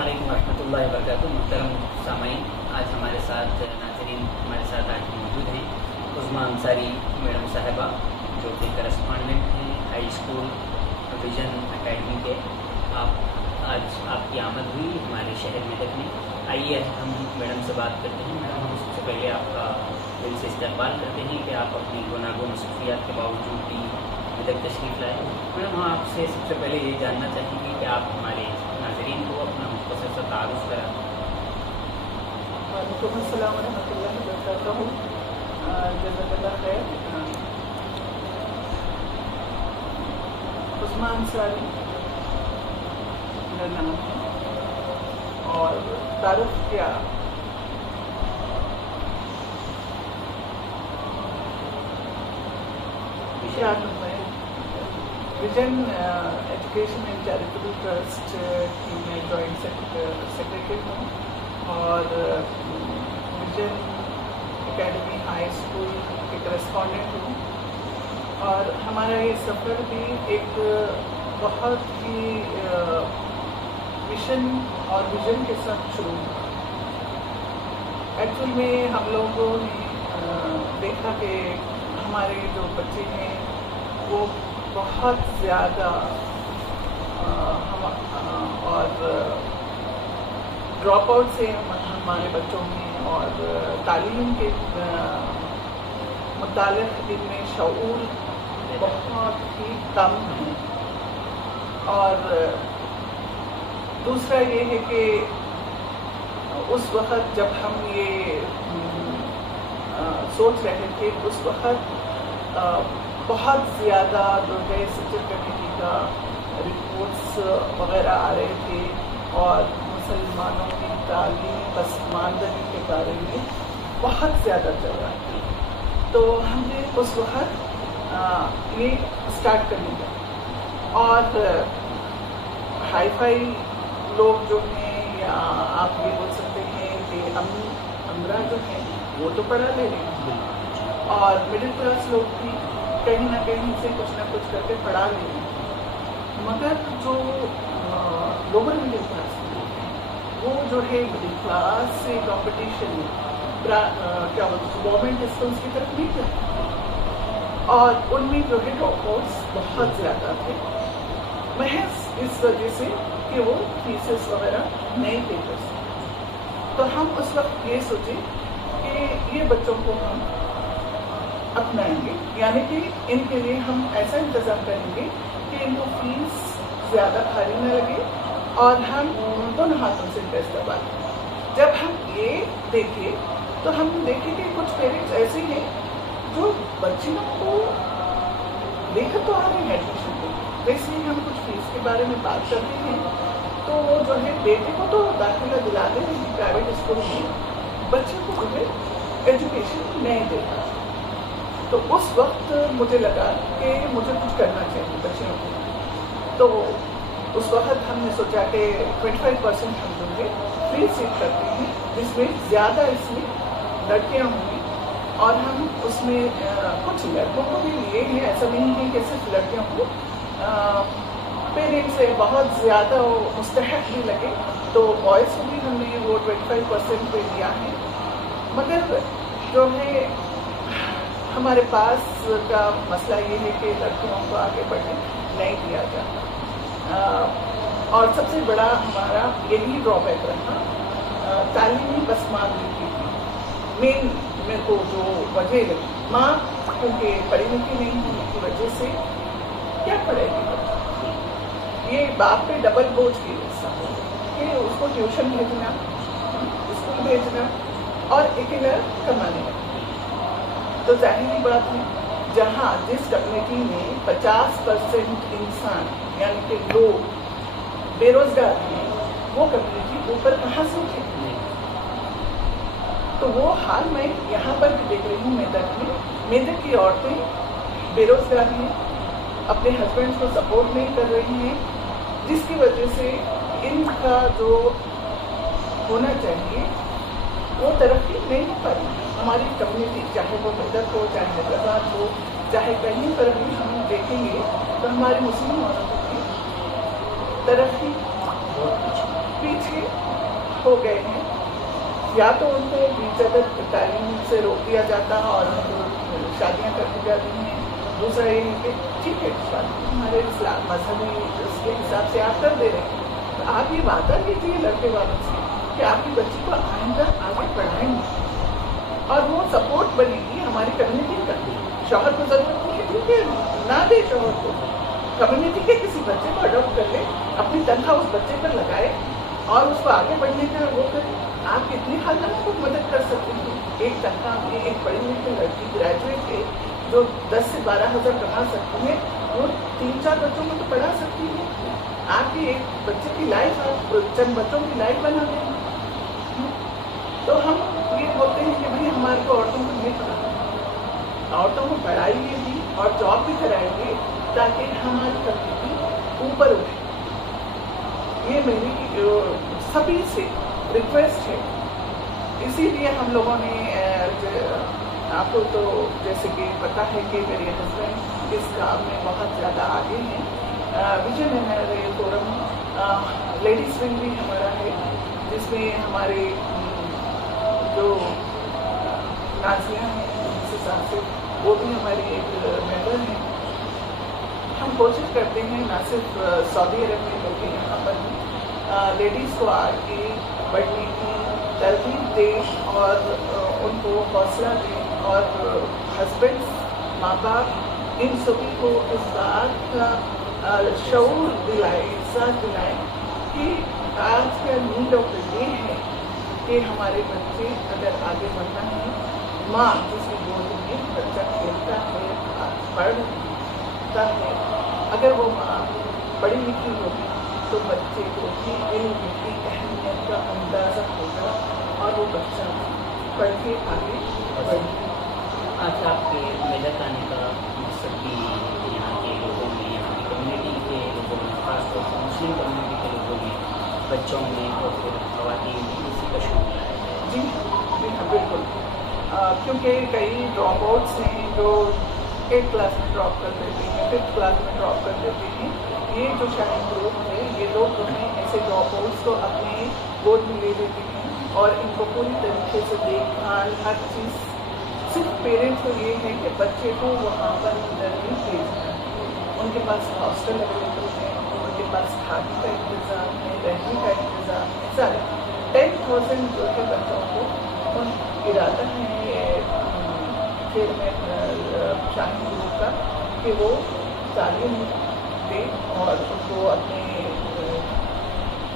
अस्सलामुअलैकुम वरहमतुल्लाहि वबरकातुहू। मुहतरम सामाईन, आज हमारे साथ नाज़रीन हमारे साथ आज मौजूद हैं उज़्मा अंसारी मैडम साहिबा, जो कि करस्पॉन्डेंट हैं हाई स्कूल विजन एकेडमी के। आज आपकी आमद हुई हमारे शहर मेदक में। आइए हम मैडम से बात करते हैं। मैडम, हम सबसे पहले आपका दिल से इस्तकबाल करते हैं कि आप अपनी गुनागो मसरूफियात के बावजूद भी मेदक तशरीफ़ लाए। मैडम, हम आपसे सबसे पहले ये जानना चाहेंगे कि आप हमारे नाज़रीन को अपना मुख्तसर सा तारुफ़ कराएं। वालेकुम अस्सलाम वरहमतुल्लाहि वबरकातुहू। जज़ाकल्लाह खैर। उज़्मा अंसारी मेरा नाम है और तारुफ क्या vision education and charitable trust की मैं जॉइंट सेक्रेटरी हूँ और विजन एकेडमी हाई स्कूल के करस्पॉन्डेंट हूँ। और हमारा ये सफ़र भी एक बहुत ही मिशन और विजन के साथ शुरू हुआ। एक्चुअल में हम लोगों ने देखा कि हमारे जो बच्चे हैं वो बहुत ज़्यादा और ड्रॉप आउट से हमारे बच्चों में और तालीम के मुतालिक इनमें शऊर बहुत ही कम है। और दूसरा ये है कि उस वक़्त जब हम ये सोच रहे थे, उस वक़्त बहुत ज़्यादा जो है सचिव कमेटी का रिपोर्ट्स वगैरह आ रहे थे और मुसलमानों की तालीम पसमानदगी के बारे में बहुत ज़्यादा चल रहा था। तो हमने उस वक्त ये स्टार्ट कर लिया। और हाई फाई लोग जो हैं, या आप ये बोल सकते हैं कि अमरा जो हैं वो तो पढ़ा ले रहे हैं और मिडिल क्लास लोग भी कहीं ना कहीं से कुछ ना कुछ करके पढ़ा ले रहे हैं। मगर जो लोअर मिडिल क्लास वो जो है मिडिल क्लास से कंपटीशन क्या बोलते हैं गवर्नमेंट स्कूल्स की तरफ नहीं जाते और उनमें जो है ड्रॉप आउट्स बहुत ज़्यादा थे, महज इस वजह से कि वो फीसेस वगैरह नहीं पे कर सकते। तो हम उस वक्त ये सोचे कि ये बच्चों को हम अपनाएंगे, यानी कि इनके लिए हम ऐसा इंतज़ाम करेंगे कि इनको फीस ज़्यादा भारी न लगे और हम दोनों हाथों से टेस्ट करवाएं। जब हम ये देखे तो हम देखे कि कुछ पेरेंट्स ऐसे हैं जो बच्चों को लेकर तो आ रहे हैं एडमिशन को, वैसे ही हम कुछ फीस के बारे में बात करते हैं तो वो जो है बेटे को तो दाखिला दिला दे रहे हैं प्राइवेट स्कूल में, बच्चे को जो है एजुकेशन नहीं देता। तो उस वक्त मुझे लगा कि मुझे कुछ करना चाहिए बच्चों को। तो उस वक्त हमने सोचा कि 25% हम देंगे, फ्री सीट करते हैं जिसमें ज़्यादा इसमें लड़कियाँ होंगी और हम उसमें कुछ लड़कों को भी लिए हैं। ऐसा नहीं है कि सिर्फ लड़कियों को, पेरेंट्स से बहुत ज़्यादा मुस्तहक भी लगे तो बॉयज़ को भी हमने वो 25% पे लिया है। मगर जो है हमारे पास का मसला ये है कि लड़कियों को आगे बढ़ने नहीं दिया जाता और सबसे बड़ा हमारा यही ड्रॉबैक रहा तालीमी पसमानदगी की। मेन मेरे को जो वजह लगी, माँ क्योंकि पढ़ी लिखी नहीं होने की वजह से क्या पढ़ेगी, ये बाप पे डबल बोझ की कि उसको ट्यूशन भेजना, स्कूल भेजना और अकेला कमाने का। तो जाहिर बात है जहाँ जिस कम्युनिटी में 50% इंसान यानी कि लोग बेरोजगार हैं, वो कम्युनिटी ऊपर कहाँ से उठेगी। तो वो हाल मैं यहाँ पर भी देख रही हूँ मेदक में, मेदक की औरतें बेरोजगार हैं, अपने हस्बैंड को सपोर्ट नहीं कर रही हैं, जिसकी वजह से इनका जो होना चाहिए वो तरक्की नहीं हो पा रही। हमारी कम्युनिटी चाहे वो मेदक हो, चाहे हैदराबाद हो, चाहे कहीं पर भी हम देखेंगे तो हमारी मुस्लिम औरतों की तरक्की पीछे पीछे हो गए हैं। या तो उनको बीच तालीम से रोक दिया जाता है और उनको शादियाँ कर दी जाती हैं। दूसरा ये है कि ठीक है, शादी हमारे इस्लाम मजहबी उसके हिसाब से आप कर दे रहे हैं, तो आप ये वादा कीजिए लड़के वालों से कि आपकी बच्ची को आइंदा आगे बढ़ाएंगे और वो सपोर्ट बनेगी हमारी कम्युनिटी का। शौहर को जरूरत नहीं है, ठीक है, ना दे शौहर को, कम्युनिटी के किसी बच्चे को अडॉप्ट कर ले, अपनी तनख्वाह उस बच्चे पर लगाए और उसको आगे बढ़ने का वो करे। आप कितनी हालात को मदद कर सकते हैं। एक तनख्वाह में एक पढ़ी लिखी लड़की ग्रेजुएट है जो 10 से 12 हज़ार कमा सकती है, वो 3-4 बच्चों को तो पढ़ा सकती है। आपकी एक बच्चे की लाइफ, आप चंद बच्चों की लाइफ बना देंगे। तो हम ये बोलते हैं कि भाई हमारे को औरतों को नहीं पढ़ाना, औरतों को पढ़ाइए भी और जॉब भी कराएंगे ताकि हमारी कम्युनिटी ऊपर उठे। ये मेरी सभी से रिक्वेस्ट है। इसीलिए हम लोगों ने आपको तो जैसे कि पता है कि मेरे हस्बैंड इस काम में बहुत ज़्यादा आगे हैं। विजयनगर फोरम लेडीज विंग भी हमारा है, जिसमें हमारे जो नाजिया हैं वो भी हमारी एक मेंबर हैं। हम कोशिश करते हैं ना सिर्फ सऊदी अरब में बल्कि यहाँ पर भी लेडीज़ को आगे बढ़ने की तरगीब दें और उनको हौसला दें और हस्बैंड, माँ बाप इन सभी को इस बात का शऊर दिलाए, एहसास दिलाएं कि आज का नीड ऑफ द डे है कि हमारे बच्चे अगर आगे बढ़ना है, माँ जिसकी गोद में बच्चा खेलता है, पढ़ता है, अगर वो माँ पढ़ी लिखी होगी तो बच्चे को भी इल्म की अहमियत का अंदाज़ा होगा और वो बच्चा पढ़ के आगे बढ़ेगा। आज आपके मेदक आने का मकसद भी यहाँ के लोगों में, यहाँ की कम्युनिटी के लोगों में, खासतौर पर मुस्लिम कम्युनिटी के लोगों में, बच्चों में और फिर ख़वातीन में इसी का शुरू है। जी हाँ, बिल्कुल। क्योंकि कई ड्रॉप आउट्स हैं जो 8th क्लास में ड्रॉप कर देते हैं, 5th क्लास में ड्रॉप कर देते हैं। ये जो शायद ग्रुप है, ये लोग जो हैं ऐसे ड्रॉप आउट्स को अपने गोद में ले लेते हैं और इनको पूरी तरीके से देखभाल हर चीज़, सिर्फ पेरेंट्स को ये है कि बच्चे को वहाँ पर नहीं भेजना है। उनके पास हॉस्टल अवेलेबल है, उनके पास खाने का इंतज़ाम है, रहने का इंतज़ाम है, सारे 10,000 जो है बच्चों को उन इरादा है फिर में शाही ग्रुप का कि वो तालीम दे और उनको अपने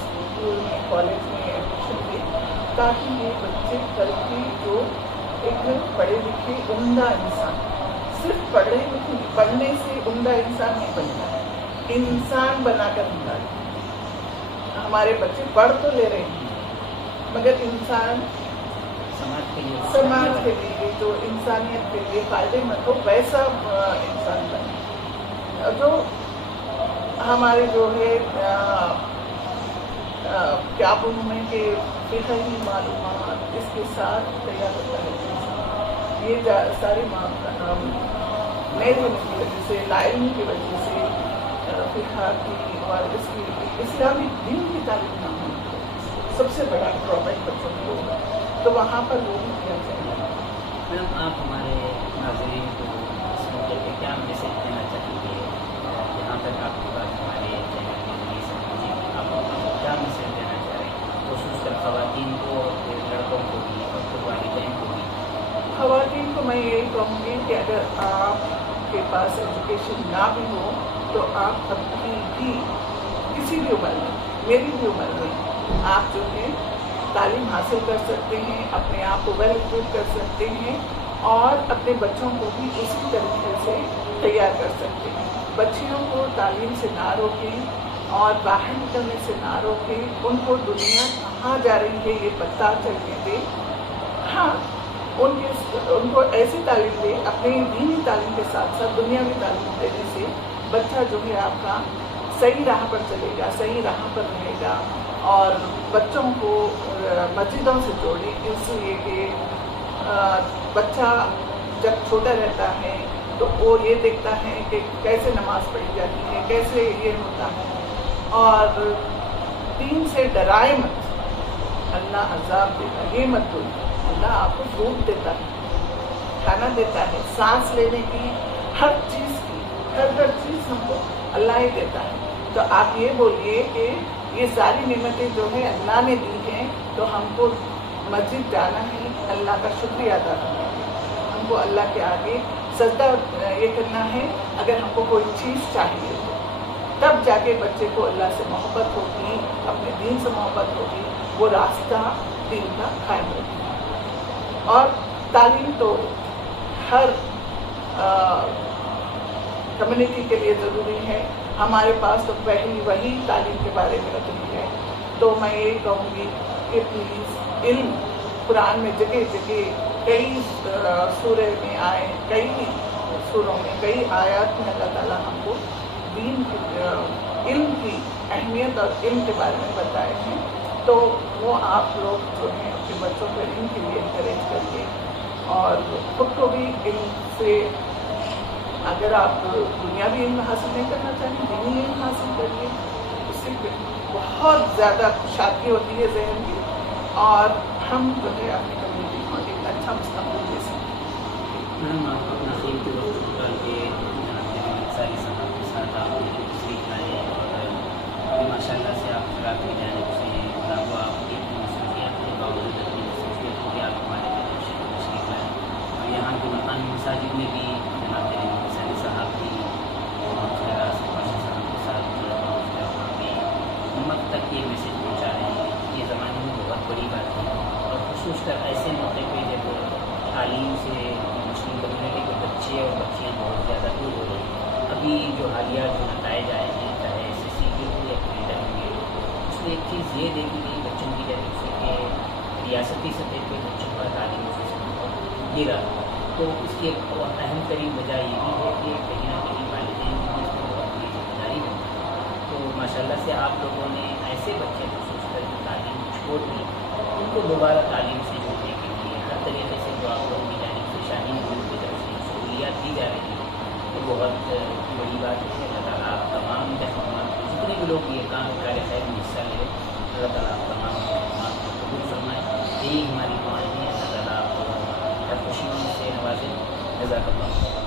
स्कूल में, कॉलेज में एडमिशन दे, ताकि ये बच्चे कल की जो एक पढ़े लिखे उम्दा इंसान, सिर्फ पढ़ने से उम्दा इंसान नहीं बनता है, इंसान बनाकर निकाले। हमारे बच्चे पढ़ तो ले रहे हैं मगर इंसान समाज के लिए जो इंसानियत के लिए फायदेमंद हो वैसा इंसान बने। जो हमारे जो है क्या बोलूँ मैं कि फिक़ही मालूमात इसके साथ तैयार होता है। ये सारे नए होने की वजह से, लाइम की वजह से, फिक़ह की और इसकी इस्लामी दीन की तालीम ना होने सबसे बड़ा ड्रॉबैक बच्चों को होगा, तो वहाँ पर वो भी किया जाएगा। मैडम, आप हमारे नाज़रीन को इस मौके पर क्या मैसेज देना चाहेंगे? जहाँ तक आपकी बात हमारे चैनल के जरिए से पहुँची, आप क्या मैसेज देना चाह रहे हैं, ख़ुसूसन ख़वातीन को और फिर लड़कों को भी और फिर वालिदैन को भी? ख़वातीन को मैं यही कहूँगी कि अगर आपके पास एजुकेशन ना भी हो तो आप अपनी भी किसी भी उम्र में, मेरी भी उम्र में आप जो है तालीम हासिल कर सकते हैं, अपने आप को वेल इक्विप कर सकते हैं और अपने बच्चों को भी उसी तरीके से तैयार कर सकते हैं। बच्चियों को तालीम से ना रोकें और बाहर निकलने से ना रोकें, उनको दुनिया कहाँ जा रही है ये पता चलने दें। हाँ, उनको ऐसी तालीम दें, अपनी दीनी तालीम के साथ साथ दुनियावी तालीम देने से बच्चा जो है आपका सही राह पर चलेगा, सही राह पर रहेगा। और बच्चों को मस्जिदों से जोड़ें, इसलिए कि बच्चा जब छोटा रहता है तो वो ये देखता है कि कैसे नमाज पढ़ी जाती है, कैसे ये होता है। और دین سے ڈرائے مت، اللہ عذاب دیتا، یہ مت بولو، اللہ آپ کو فروٹ دیتا ہے، کھانا دیتا ہے، سانس لینے کی ہر چیز کی ہر چیز ہم کو اللہ ہی دیتا ہے. تو آپ یہ بولیے کہ یہ ساری نعمتیں جو ہے اللہ نے دی ہیں، تو ہم کو مسجد جانا ہے، اللہ کا شکریہ ادا کرنا ہے، ہم کو اللہ کے آگے سجدہ یہ کرنا ہے. اگر ہم کو کوئی چیز چاہیے تو تب جا کے بچے کو اللہ سے محبت ہوگی، اپنے دین سے محبت ہوگی، وہ راستہ دین کا قائم ہوگی. اور تعلیم تو ہر کمیونٹی کے لیے ضروری ہے. ہمارے پاس تو پہلی وہی تعلیم کے بارے میں رکھنی ہے. تو میں یہ کہوں گی کہ پلیز علم قرآن میں جگہ جگہ کئی سورہ میں آئے، کئی سوروں میں، کئی آیات میں اللہ تعالیٰ ہم کو دین علم کی اہمیت اور علم کے بارے میں بتائے ہیں. تو وہ آپ لوگ جو ہیں اپنے بچوں کو علم کے لیے انکریج کریے، اور خود کو بھی علم سے، اگر آپ دنیاوی علم حاصل نہیں کرنا چاہیں، دینی علم حاصل کریے. اس سے بہت زیادہ خوشحالی ہوتی ہے ذہن کی، اور ہم جو ہے اپنی کمیونٹی کو ایک اچھا مستقبل دے سکتے ہیں. میم آپ اپنا قیمتی وقت نکال کے ساری صاحب کے ساتھ آپ نے تشریف لائے، اور ماشاء اللہ سے آپ حضرات کی جانب سے وہ آپ کی مصروفیات کے باوجود اپنی مصروفیت کی آپ ہمارے تشریف لائیں. اور یہاں کی مقامی مساجد میں بھی جناب حسین صاحب کی خیرات پاشا صاحب کے ساتھ وہاں بھی امت تک یہ میسیج پہنچا رہے ہیں. یہ زمانے میں بہت بڑی بات ہے، اور خصوص کر ایسے موقع پہ جب تعلیم سے مسلم کمیونٹی کے بچے اور بچیاں بہت زیادہ دور ہو رہی ہیں. ابھی جو حالیہ جو نتائج آئے ہیں، چاہے SSC کے ہو یا کینیڈا کے ہو، اس میں ایک چیز یہ دیکھی گئی بچوں کی جانب سے کہ ریاستی سطح پہ بچوں کا تعلیم سے بہت گرا. تو اس کی ایک اہم ترین وجہ یہ بھی ہے کہ کہیں نہ کہیں والدین کی اس میں بہت بڑی ذمہ داری ہوتی ہے. تو ماشاء اللہ سے آپ لوگوں نے ایسے بچے خصوص کر جو تعلیم چھوڑ دی، ان کو دوبارہ تعلیم سے جوڑنے کے لیے ہر طریقے سے جو آپ لوگوں کی جانب سے شاہین گروپ کی طرف سے سہولیات دی جا رہی ہیں، تو بہت بڑی بات ہے. اللہ تعالیٰ آپ تمام جتنے بھی لوگ یہ کام کار خیر میں حصہ لے، اللہ تعالیٰ آپ تمام کو قبول فرمائے. یہی ہماری دعائیں ہیں. اللہ تعالیٰ آپ کو ہر خوشیوں سے نوازے. جزاک اللہ.